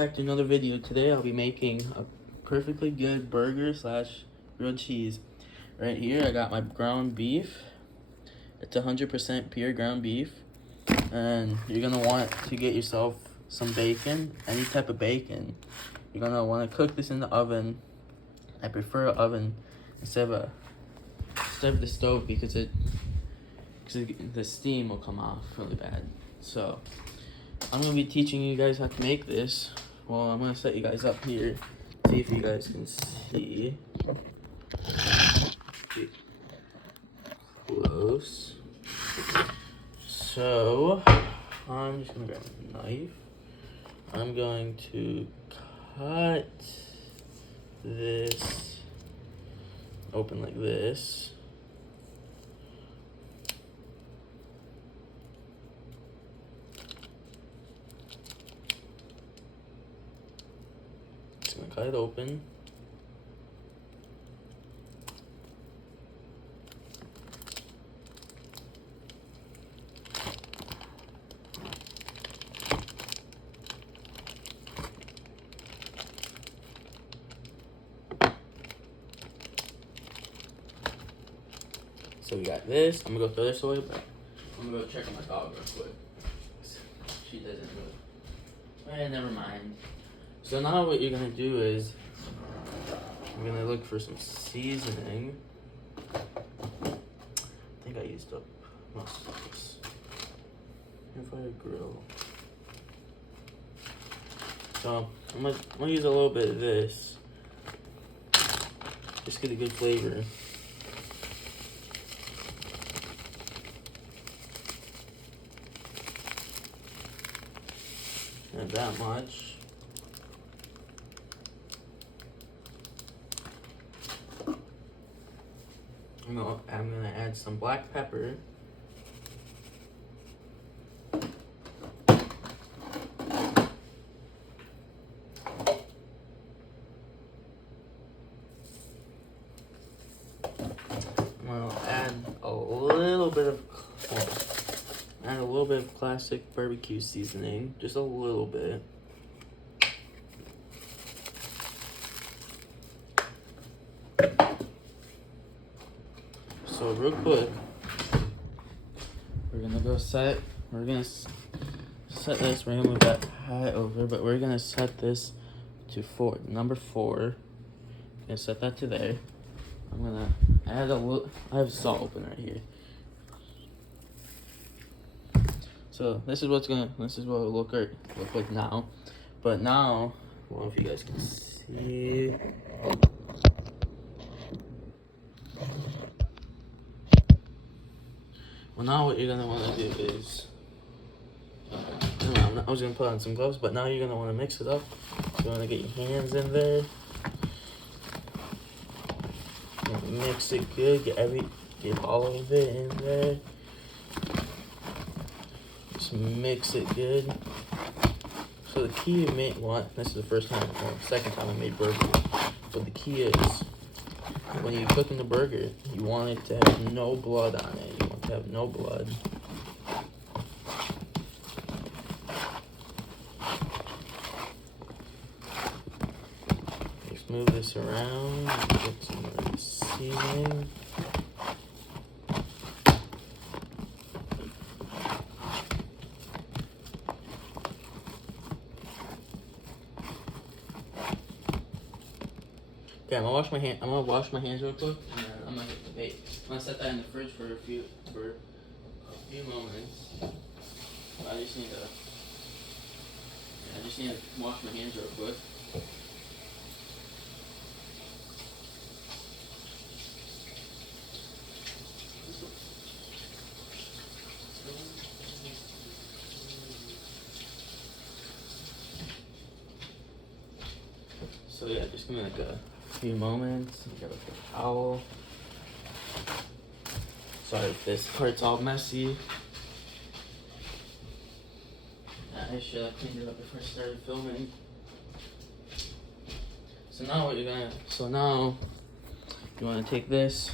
Back to another video. Today I'll be making a perfectly good burger slash grilled cheese. Right here I got my ground beef. It's 100% pure ground beef. And you're gonna want to get yourself some bacon, any type of bacon. You're gonna want to cook this in the oven. I prefer an oven instead of the stove because the steam will come off really bad. So I'm gonna be teaching you guys how to make this. Well, I'm gonna set you guys up here, see if you guys can see. Close. So I'm just gonna grab a knife. I'm going to cut this open like this. Just gonna cut it open. So we got this. I'm gonna go throw this away, but I'm gonna go check on my dog real quick. She doesn't move. Never mind. So now what you're gonna do is I'm gonna look for some seasoning. I think I used up most of this. If I grill. So I'm gonna use a little bit of this. Just get a good flavor. Not that much. I'm gonna add some black pepper. I'm gonna add a little bit of classic barbecue seasoning, just a little bit. So real quick, we're gonna set this. We're gonna move that high over, but we're gonna set this to number 4. Gonna set that to there. I'm gonna add I have salt open right here. So this is what it'll look like now. But now, well, if you guys can see. Well, now what you're gonna want to do is, I was gonna put on some gloves, but now you're gonna want to mix it up. So you want to get your hands in there, mix it good, get all of it in there. Just mix it good. So the key you may want, this is the second time I made burgers, but the key is, when you're cooking the burger, you want it to have no blood on it. You want to have no blood. Just move this around, get some of the seasoning. Okay, I'm gonna wash my hands real quick, and then I'm gonna hit the bake. I'm gonna set that in the fridge for a few moments. I just need to wash my hands real quick. So yeah, just give me like a few moments. Grab a paper towel. Sorry if this part's all messy. I should have cleaned it up before I started filming. So now you want to take this.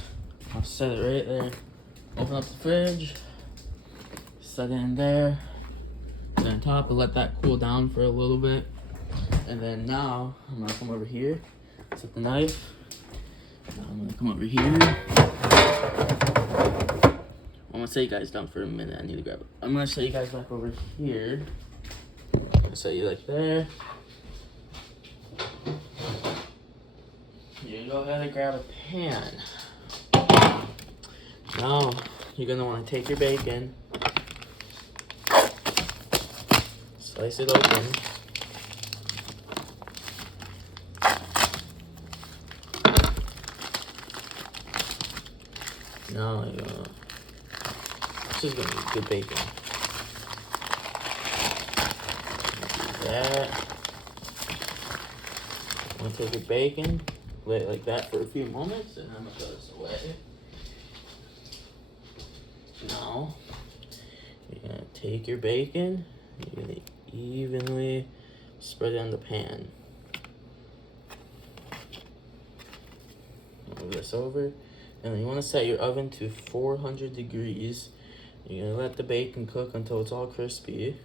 I'll set it right there. Open up the fridge. Set it in there. Put it on top and let that cool down for a little bit. And then now I'm gonna come over here, set the knife. Now I'm gonna come over here. I'm gonna set you guys down for a minute. I need to grab it. I'm gonna set you guys back over here. I'm gonna set you like there. You go ahead and grab a pan. Now you're gonna want to take your bacon, slice it open. Now this is gonna be good bacon. Do that. I'm gonna take your bacon, let it like that for a few moments, and I'm gonna throw this away. Now you're gonna take your bacon, you're gonna evenly spread it on the pan. Move this over. And then you want to set your oven to 400 degrees. You're going to let the bacon cook until it's all crispy.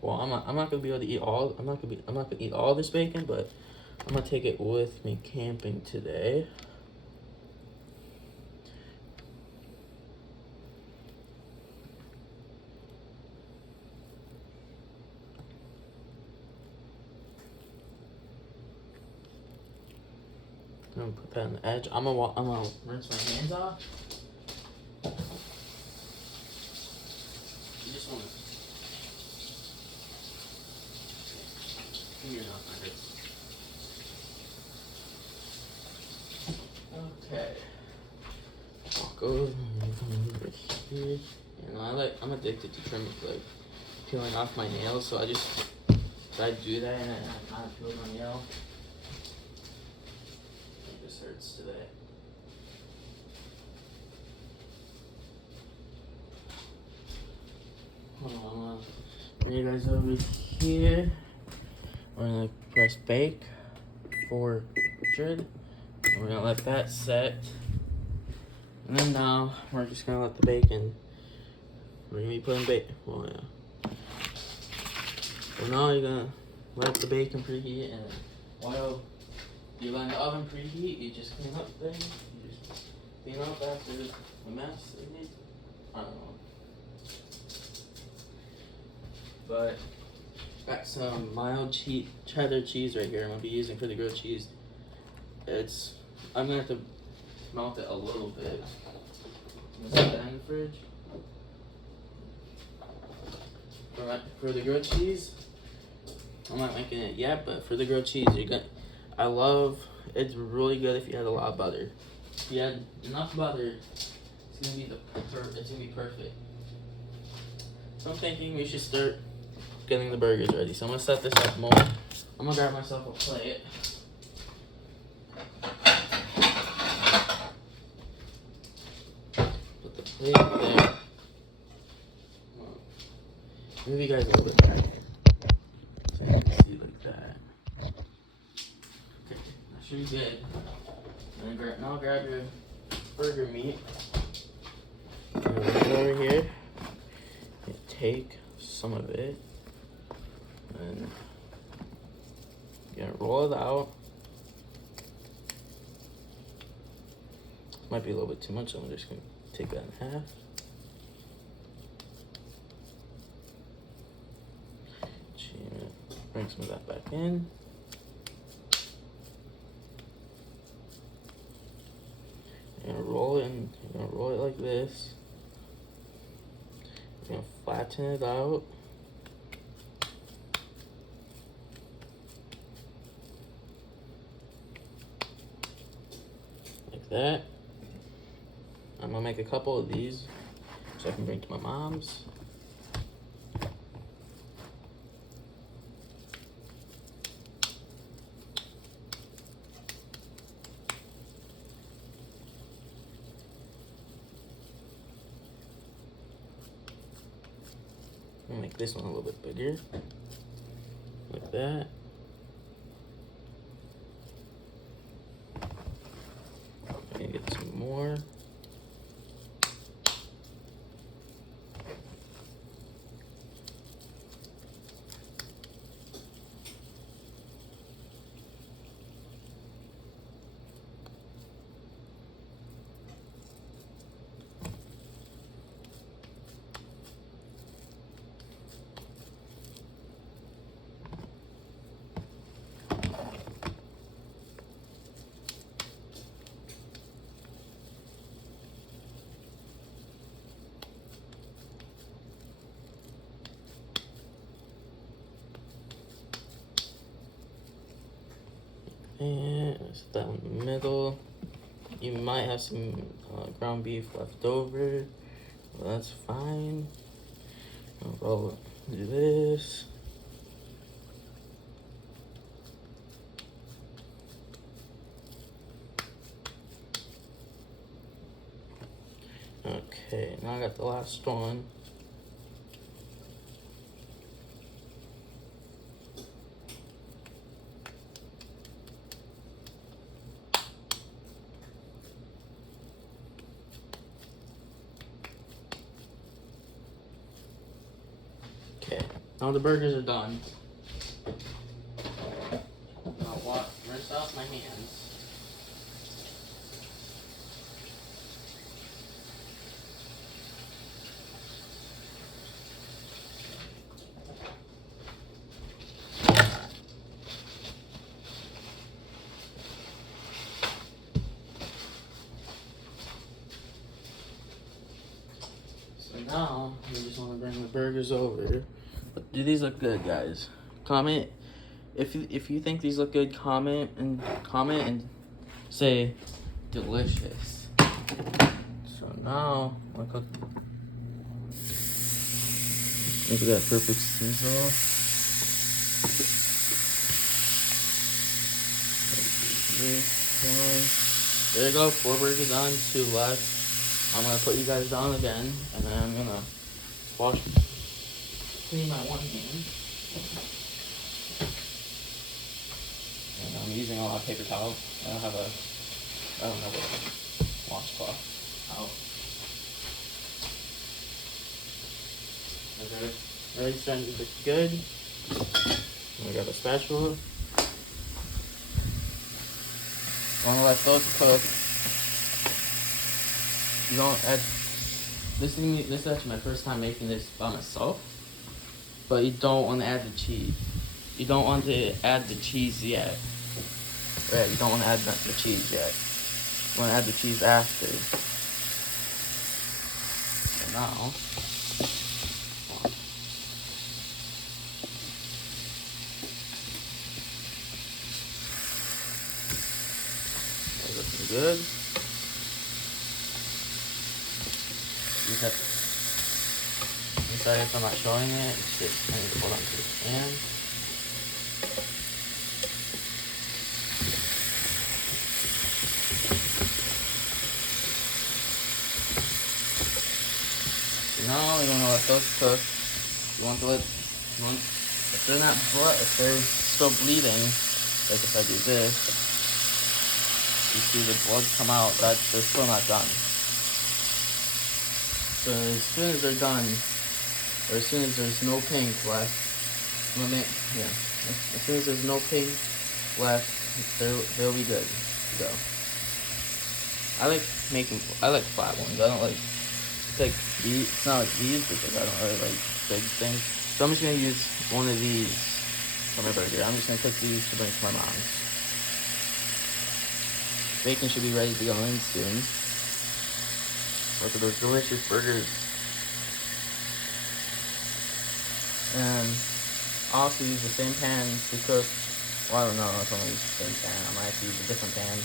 Well, I'm not going to be able to eat all. I'm not going to eat all this bacon, but I'm going to take it with me camping today. I'm gonna put that on the edge. I'm gonna rinse my hands off. You just wanna. You're not okay. I'll go over here. You know, I'm addicted to trimming, like peeling off my nails. So I do that, and I kind of peel my nail. Hurts today. Hold on, I'm gonna bring you guys over here. We're gonna press bake 400. We're gonna let that set. And then now we're just gonna let the bacon. We're gonna be putting bacon. Well, yeah. So now you're gonna let the bacon preheat, and while you let the oven preheat, you just clean up things. You just clean up after the mess it needs. I don't know. But got some mild cheddar cheese right here. I'm gonna be using for the grilled cheese. I'm gonna have to melt it a little bit. I'm gonna set that in the fridge. For the grilled cheese, I'm not making it yet, but for the grilled cheese, it's really good if you had a lot of butter. If you had enough butter, it's gonna be perfect. So I'm thinking we should start getting the burgers ready. So I'm gonna set this up more. I'm gonna grab myself a plate. Put the plate there. Move you guys a little bit back here, so you can see like that. Okay, that should be good. Now grab your burger meat. And over here, you take some of it, and you're gonna roll it out. This might be a little bit too much, so I'm just gonna take that in half. Bring some of that back in. You're gonna roll it in. You're gonna roll it like this. You're gonna flatten it out. Like that. I'm gonna make a couple of these so I can bring to my mom's. I'm gonna make this one a little bit bigger, like that. I'm gonna get some more. And set that in the middle. You might have some ground beef left over. Well, that's fine. I'll do this. Okay, now I got the last one. Okay, now the burgers are done. Now rinse off my hands. So now we just want to bring the burgers over. But do these look good, guys? Comment if you think these look good. Comment and say delicious. So now look at that perfect sizzle. There you go, 4 burgers on, 2 left. I'm gonna put you guys down again, and then I'm gonna clean my one hand. And I'm using a lot of paper towels. I don't have a washcloth out. Okay, already starting to look good. I got a spatula. I'm gonna let those cook. You don't add. This is actually my first time making this by myself. But you don't want to add the cheese. You don't want to add the cheese yet. Right, you don't want to add the cheese yet. You want to add the cheese after. So now, that's looking good. I'm sorry if I'm not showing it. It's just I need to hold on to the can. Now you want to let those cook. You want to let if they're not if they're still bleeding, like if I do this, you see the blood come out. They're still not done. So as soon as they're done, or as soon as there's no pink left, as soon as there's no pink left, they'll be good to go. I like flat ones. I don't like it's not like these because I don't really like big things. So I'm just gonna use one of these for my burger. I'm just gonna cook these to bring to my mom's. Bacon should be ready to go in soon. Look at those delicious burgers. And I also use the same pan to cook. Well, I don't know if I'm gonna use the same pan. I might have to use a different pan.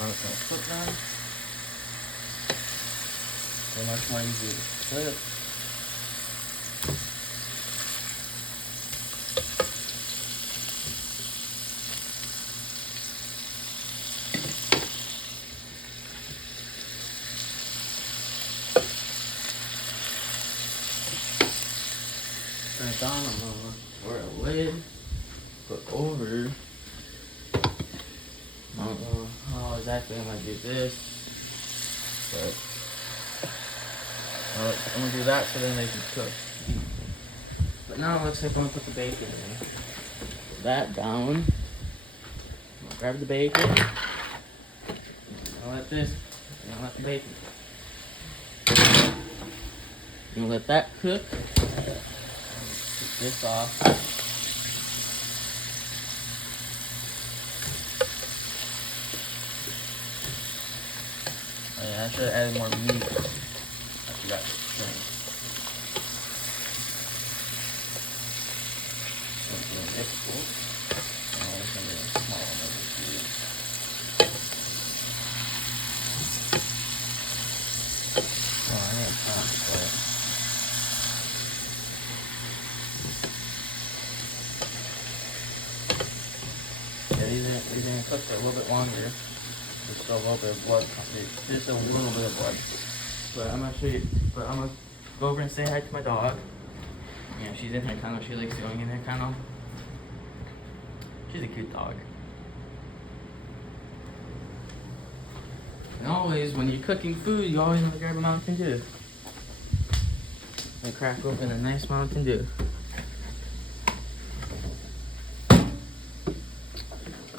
I'm just gonna cook them. So much more easy to cook. Turn it on, I'm gonna pour a lid, put over. I don't know how exactly I'm gonna do this, but I'm gonna do that so then they can cook. But now it looks like I'm gonna put the bacon in. Put that down. I'm gonna grab the bacon. I'll let this, and I'll let the bacon cook. I'm gonna let that cook. Take this off. Oh yeah, I should have added more meat. I forgot to drink. Something difficult. Yeah, these are gonna cook for a little bit longer. Just a little bit of blood. Just a little bit of blood. But I'm gonna show you. But I'm gonna go over and say hi to my dog. Yeah, she's in her kennel. She likes going in her kennel. She's a cute dog. And always, when you're cooking food, you always want to grab a Mountain Dew. And crack open a nice Mountain Dew.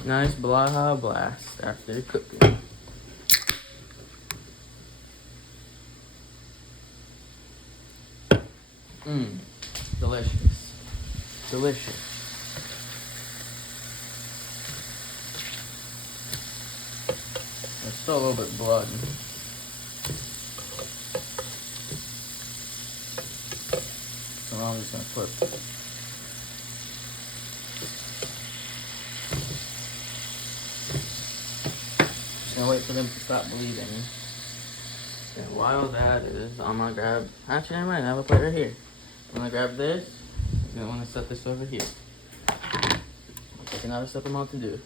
Nice Baja Blast after cooking. Mmm, delicious. Delicious. There's still a little bit of blood. So I'm just gonna flip. Just gonna wait for them to stop bleeding. And while that is, I'm gonna grab, actually never mind, I have a plate right here. I'm gonna grab this. I'm gonna wanna set this over here. I'll take another sip of Mountain Dew.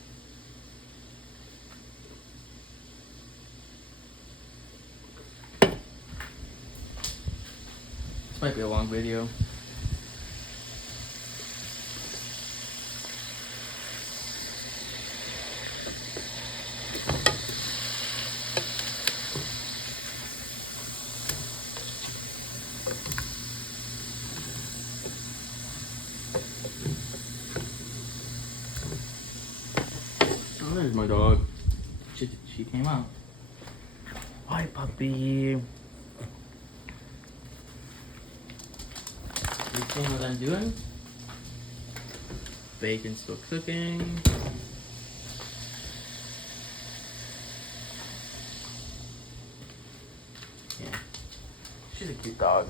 This might be a long video. Oh, there's my dog. She came out. Hi, puppy. You see what I'm doing? Bacon's still cooking. Yeah. She's a cute dog.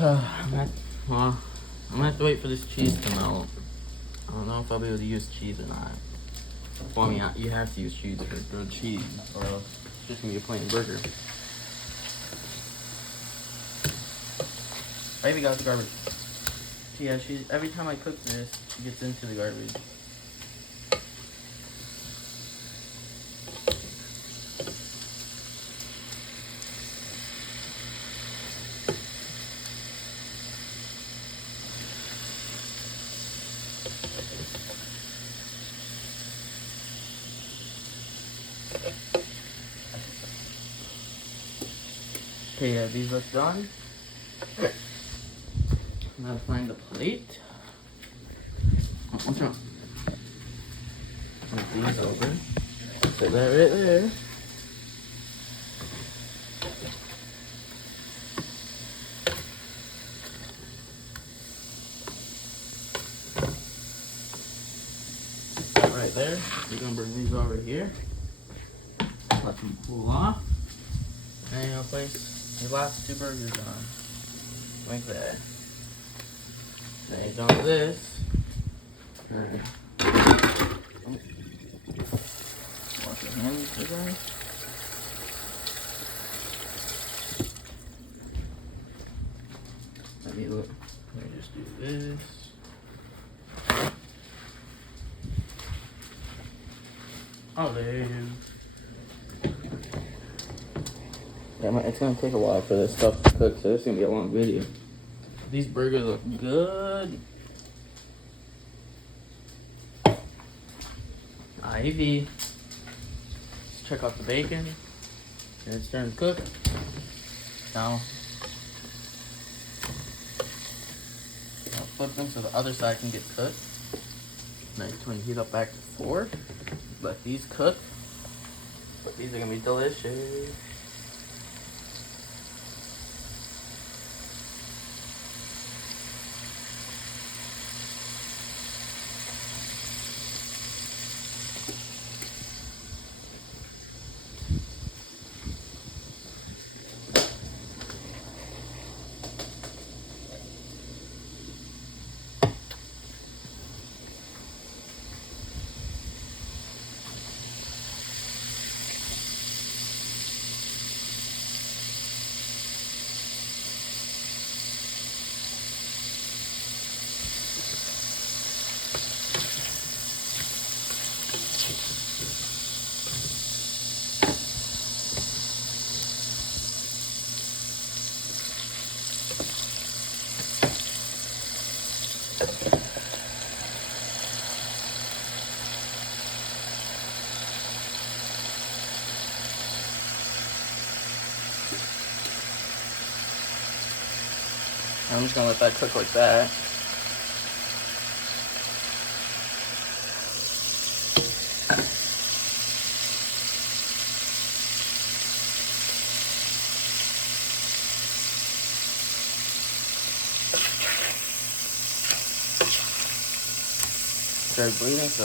I'm gonna have to wait for this cheese to melt. I don't know if I'll be able to use cheese or not. Well, I mean, you have to use cheese for grilled cheese, or else it's just gonna be a plain burger. I even got the garbage. Yeah, every time I cook this, she gets into the garbage. Okay, yeah, these look done. I'm gonna find the plate. Oh, watch out. Move these over. Put that right there. That right there. We're gonna bring these over here. Let them cool off. And you'll place your last two burgers on. Like that. Now you're done with this. Alright. Wash your hands again. Let me just do this. Olive. Yeah, it's gonna take a while for this stuff to cook, so it's gonna be a long video. These burgers look good. Ivy. Let's check out the bacon. And it's starting to cook. Now, I'll flip them so the other side can get cooked. Now you turn the heat up back to 4. Let these cook. But these are gonna be delicious. I'm just gonna let that cook like that. Start bleeding, so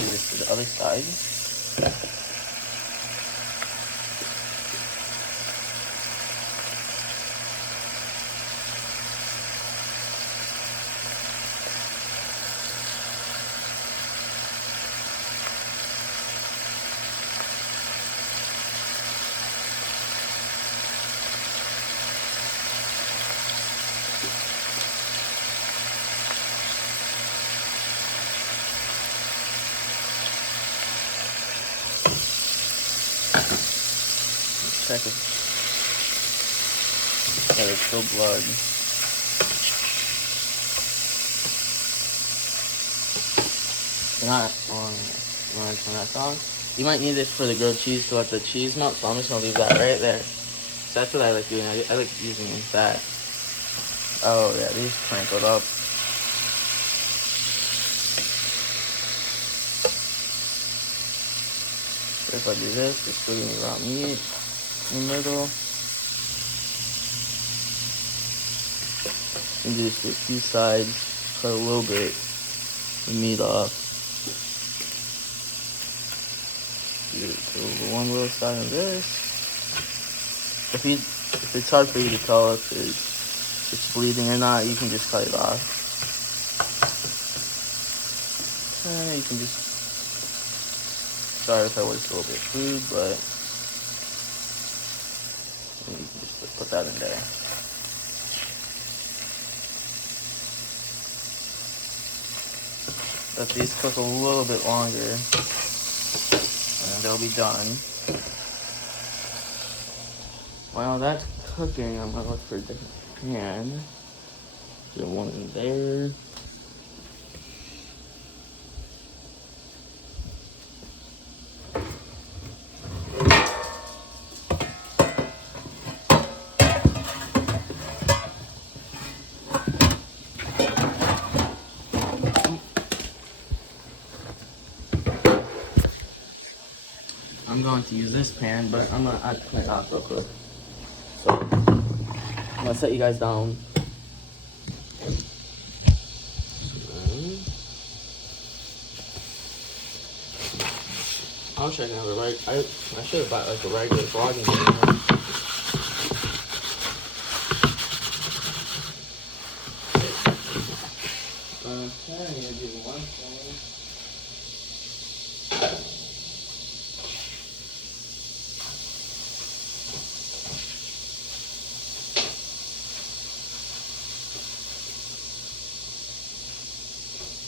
do this to the other side. Check it. There's still blood. Not on. You want to turn that on? You might need this for the grilled cheese to let the cheese melt, so I'm just gonna leave that right there. So that's what I like doing. I like using that. Oh yeah, these crinkled up. So if I do this, just put in the raw meat in the middle. And do this to a few sides, cut a little bit of meat off. Do one little side of this. If it's hard for you to tell if it's bleeding or not, you can just cut it off. You can just. Sorry if I waste a little bit of food, but you can just put that in there. Let these cook a little bit longer, and they'll be done. While that's cooking, I'm gonna look for a different pan. There's one in there. I'm going to use this pan, but I'm gonna clean it off real quick. So I'm gonna set you guys down. I wish I could have a I should have bought like a regular vlogging camera. Okay, I'm gonna do one thing.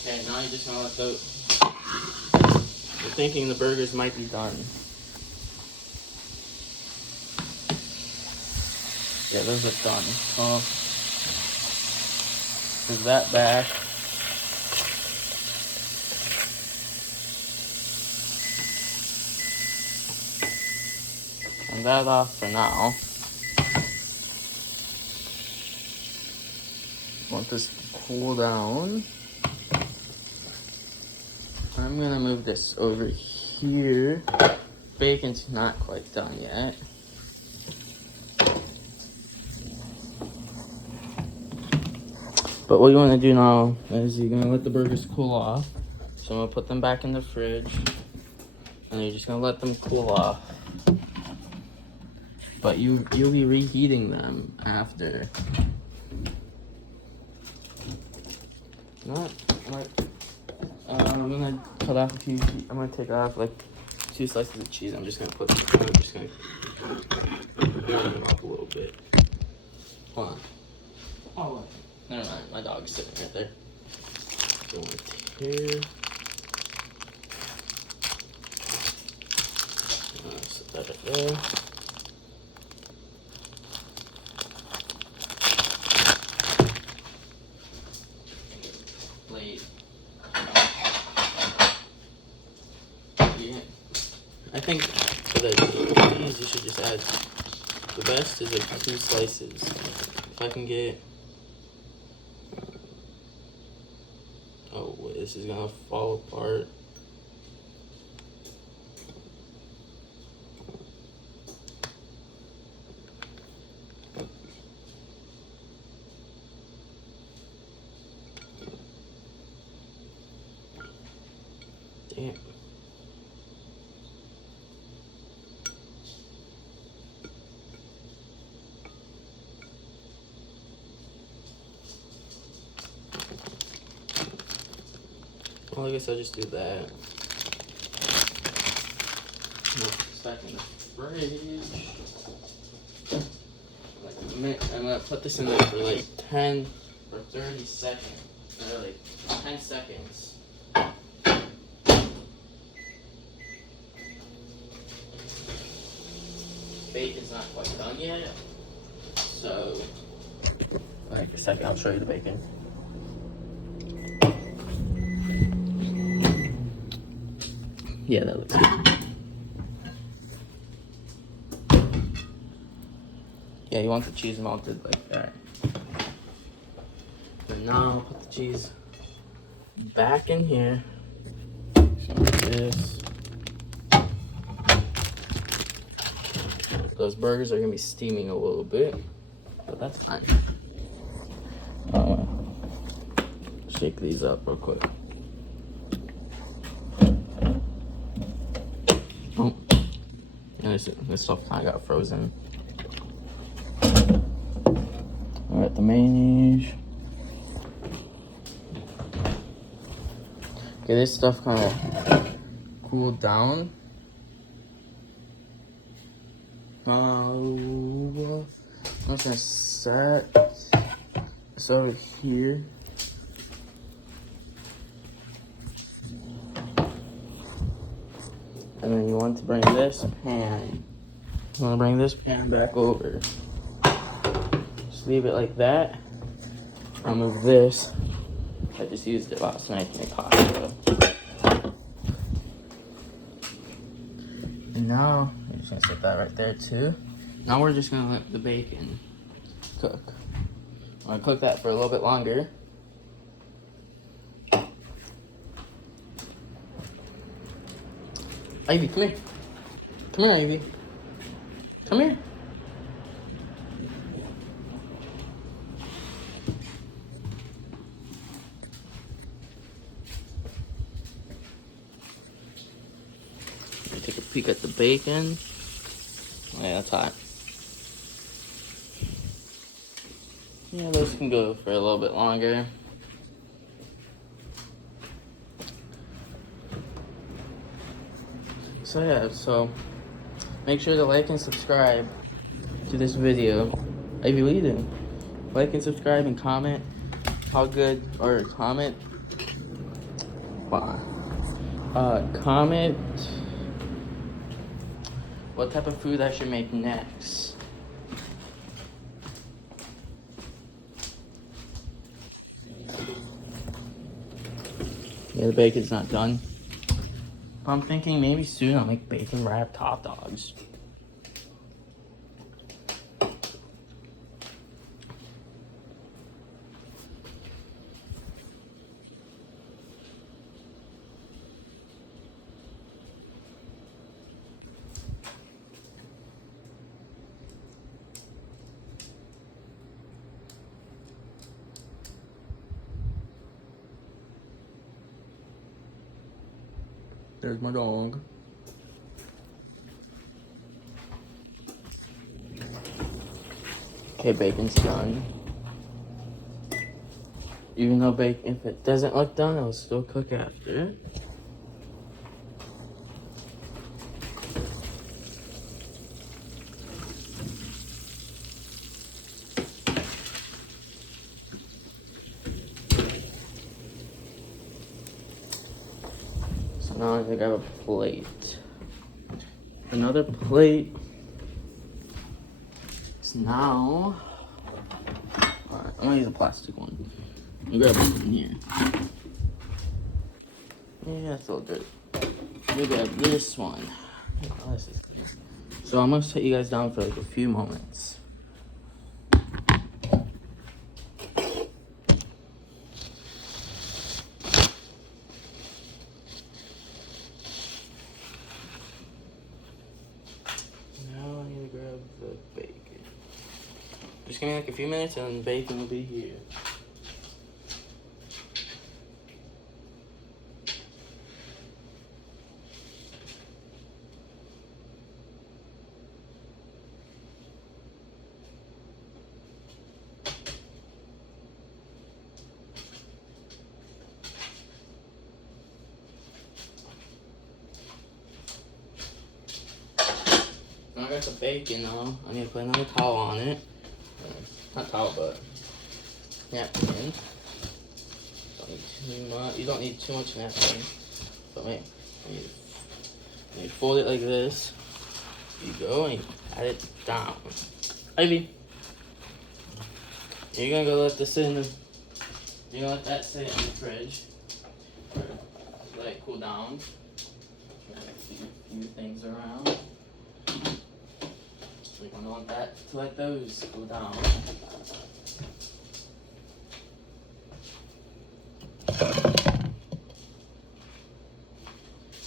Okay, now you're just gonna let the. You're thinking the burgers might be done. Yeah, those are done. Is that back? Turn that off for now. Want this to cool down. I'm gonna move this over here. Bacon's not quite done yet. But what you want to do now is you're gonna let the burgers cool off. So I'm gonna put them back in the fridge, and you're just gonna let them cool off. But you'll be reheating them after. I'm gonna cut off a few. I'm gonna take off like 2 slices of cheese. I'm just gonna warm them up a little bit. Hold on. Oh, what? Never mind. My dog's sitting right there. Go right here. Set that right there. Plate. Yeah. I think for the cheese, you should just add the best is like 2 slices. If I can get, oh wait, this is gonna fall apart. Damn. Well, I guess I'll just do that. Back in the fridge. Like a minute. I'm gonna put this in there for like 10 or 30 seconds. Or like 10 seconds. Bacon's not quite done yet. So, like a second, I'll show you the bacon. Yeah, that looks good. Yeah, you want the cheese melted like that. And now I'll put the cheese back in here. So like this. Those burgers are gonna be steaming a little bit, but that's fine. Shake these up real quick. Oh, yeah, this stuff kind of got frozen. All right, the mayonnaise. Okay, this stuff kind of cooled down. I'm just gonna set this over here. And then you want to bring this pan. You want to bring this pan back over. Just leave it like that. I'll move this. I just used it last night to make pasta. And now, I'm just gonna set that right there too. Now we're just gonna let the bacon cook. I'm gonna cook that for a little bit longer. Ivy, come here. Come here, Ivy. Come here. Take a peek at the bacon. Oh, yeah, that's hot. Yeah, those can go for a little bit longer. So yeah, so make sure to like and subscribe to this video. Ivy, what are you doing? Like and subscribe and comment how good, or comment what type of food I should make next. Yeah, the bacon's not done. But I'm thinking maybe soon I'll make bacon wrapped hot dogs. There's my dog. Okay, bacon's done. Even though bacon, if it doesn't look done, it'll still cook after. So now I think I have a plate. Another plate. So now, alright, I'm gonna use a plastic one. I'm gonna grab it in here. Yeah, that's a little good. Let me grab this one. Oh, this is good. So I'm gonna set you guys down for like a few moments. Now I need to grab the bacon. Just give me like a few minutes and the bacon will be here. Now I got the bacon now. I need to put another towel on it. Not towel, but napkin. Don't need too much. You don't need too much napkin. But wait, you fold it like this. You go and you pat it down. Ivy, you're gonna go let this sit in the. You're gonna let that sit in the fridge. Let it cool down. Try to see a few things around. So you're gonna want that to let those cool down.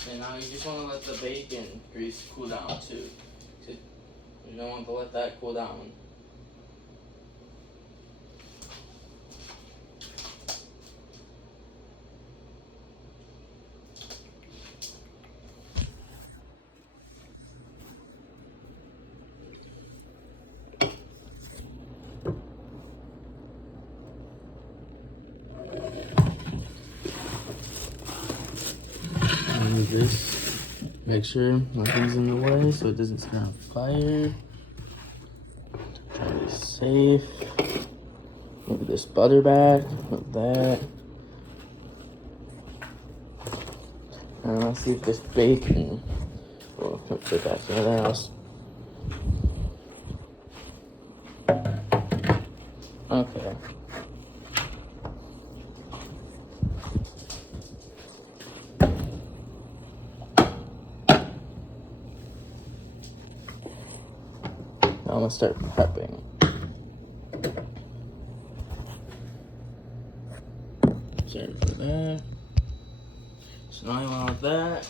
And now you just want to let the bacon grease cool down too. You don't want to let that cool down. And this, make sure nothing's in the way so it doesn't set on fire. Try to be safe. Move this butter back, put that. And let's see if this bacon will fit back to the house. Okay. Now I'm gonna start prepping. Sorry for that. So now you want that.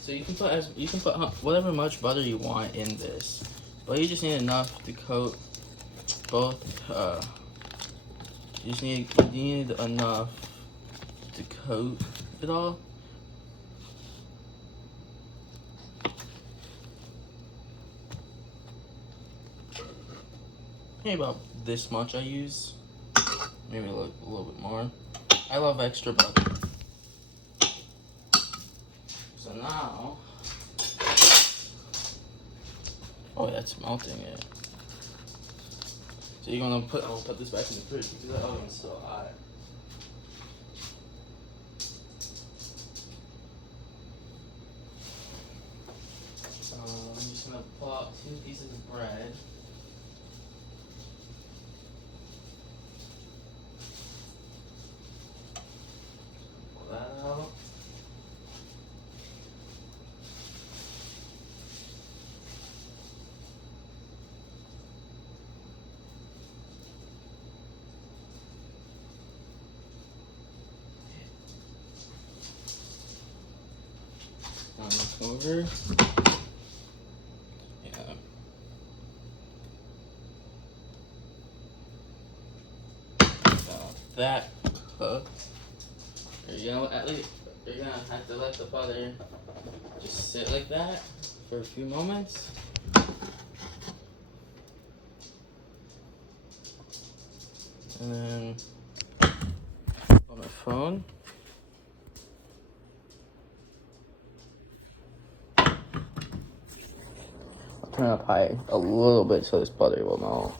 So you can put whatever much butter you want in this, but you just need enough to coat both. You need enough to coat it all. Maybe about this much I use. Maybe a little bit more. I love extra butter. So now, oh, that's melting it. So you're gonna I'll put this back in the fridge because the oven's so hot. I'm just gonna pull out 2 pieces of bread. Pull that out. Over. Yeah. Now that cooked. You're gonna have to let the butter just sit like that for a few moments. And then on my phone. Turn up high a little bit so this butter will melt.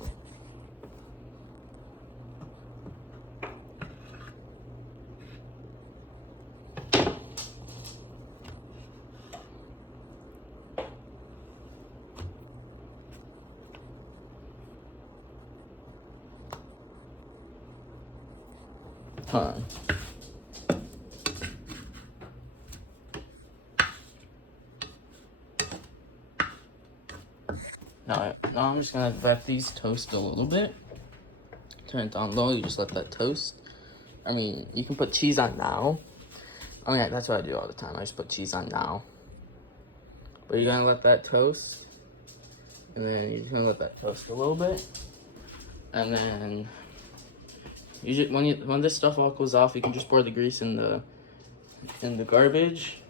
Hold on. Now I'm just gonna let these toast a little bit. Turn it down low, you just let that toast. I mean, you can put cheese on now. Oh yeah, that's what I do all the time. I just put cheese on now. But you're gonna let that toast. And then you're gonna let that toast a little bit. And then when this stuff all goes off, you can just pour the grease in the garbage.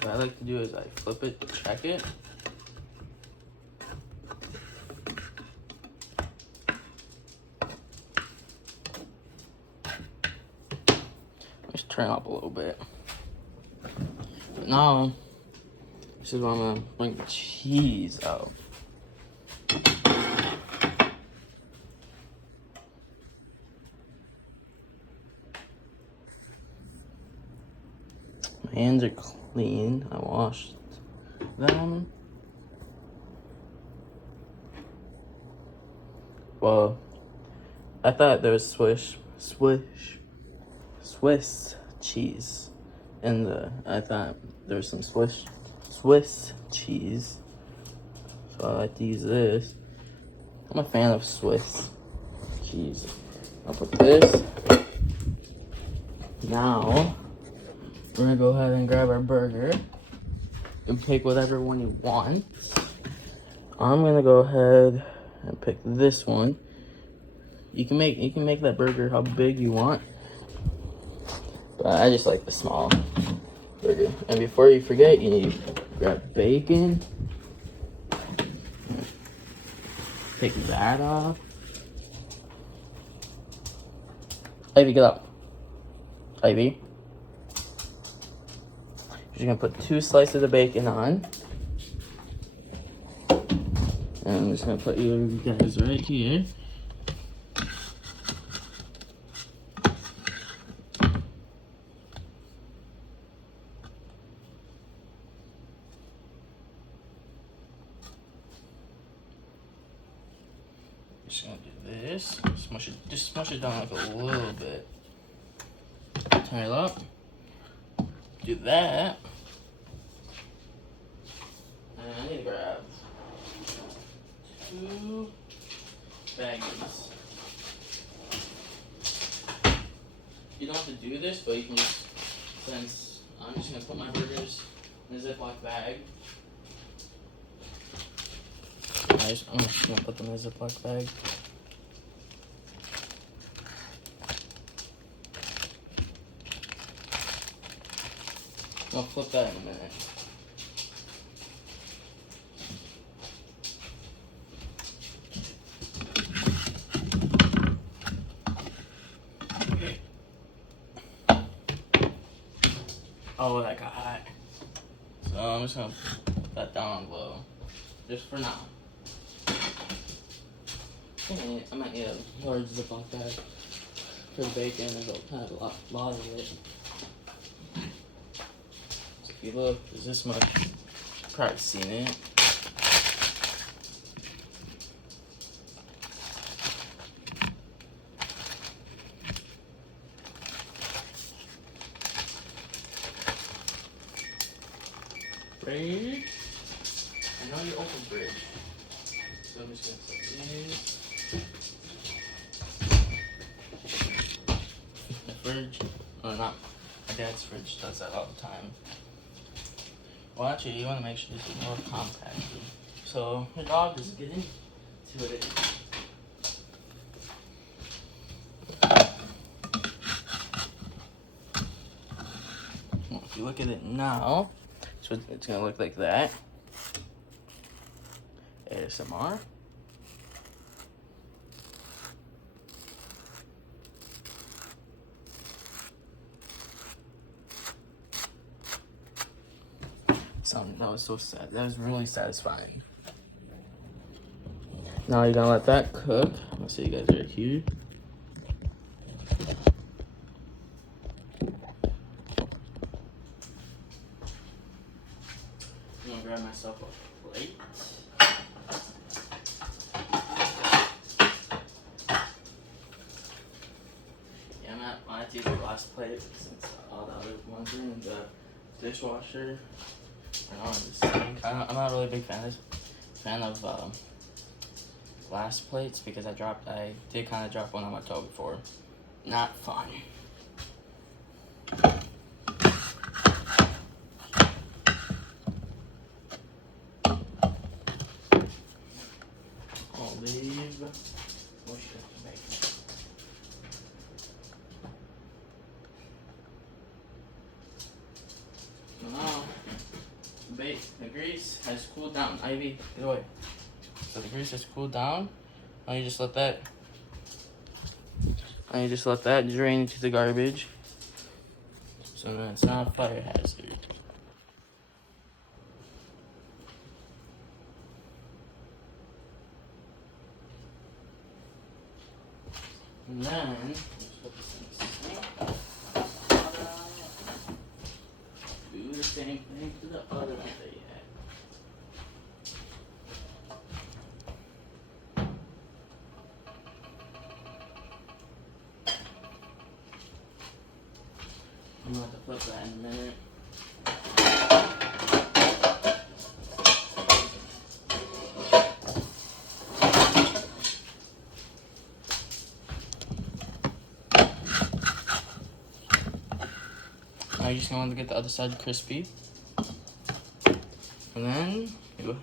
What I like to do is I flip it to check it. Just turn up a little bit. But now, this is where I'm gonna bring the cheese out. My hands are clean. I washed them. Well, I thought there was Swiss cheese in the. I thought there was some Swiss cheese, so I like to use this. I'm a fan of Swiss cheese. I'll put this. Now we're gonna go ahead and grab our burger and pick whatever one you want. I'm gonna go ahead and pick this one. You can make that burger how big you want, but I just like the small burger. And before you forget, you need to grab bacon. Take that off. Ivy, get up. Ivy. You're gonna put 2 slices of bacon on. And I'm just gonna put you guys right here. Just gonna do this. Just smush it down like a little bit. Turn it up. Do that. And I need to grab 2 baggies. You don't have to do this, but you can just, since I'm just gonna put my burgers in a Ziploc bag. I'm just gonna put them in a Ziploc bag. I'll flip that in a minute. Oh, that got hot. So I'm just gonna put that down low, just for now. I might need a large Ziploc bag for the bacon. There's kind of a lot of it. So if you look, there's this much. You've probably seen it. Fridge. I know you open fridge. So I'm just gonna put these. The fridge, not my dad's fridge does that all the time. Well, actually, you want to make sure this is more compact. So the dog is getting to it. Well, if you look at it now, so it's gonna look like that. ASMR. That was so sad. That was really satisfying. Now you're gonna let that cook. I'll see you guys right here. I'm gonna grab myself a plate. Yeah, I have to use the last plate since all the other ones are in the dishwasher. And on the sink. I'm not really a big fan of glass plates because I did kind of drop one on my toe before. Not fun. I'll leave. What should I make? Now, the grease has cooled down. Ivy, get away. So the grease has cooled down. Now you just let that. Now you just let that drain into the garbage. So then it's not a fire hazard. And then, just put this in the sink. Do the same thing to the other one that you had. I'm gonna have to flip that in a minute. Now you're just gonna want to get the other side crispy. And then you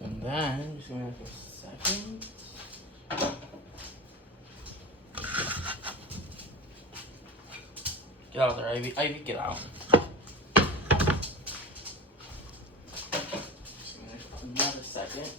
and then just gonna take a second. Get out of there, Ivy. Ivy, get out. Just another second.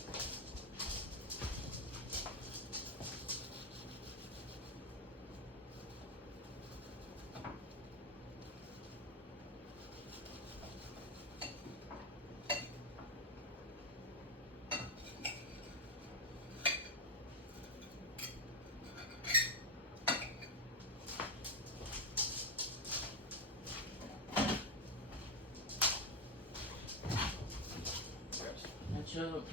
Ketchup.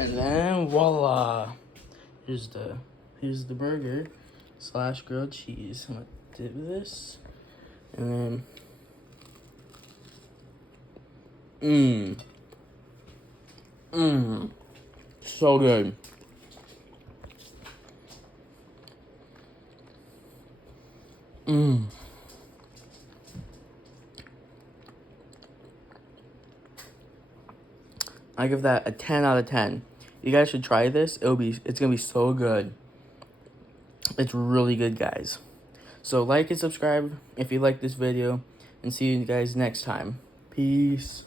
And then voila, here's the burger / grilled cheese. I'm gonna dip this, and then so good. I give that a 10 out of 10. You guys should try this. It's gonna be so good. It's really good, guys. So like and subscribe if you like this video, and see you guys next time. Peace.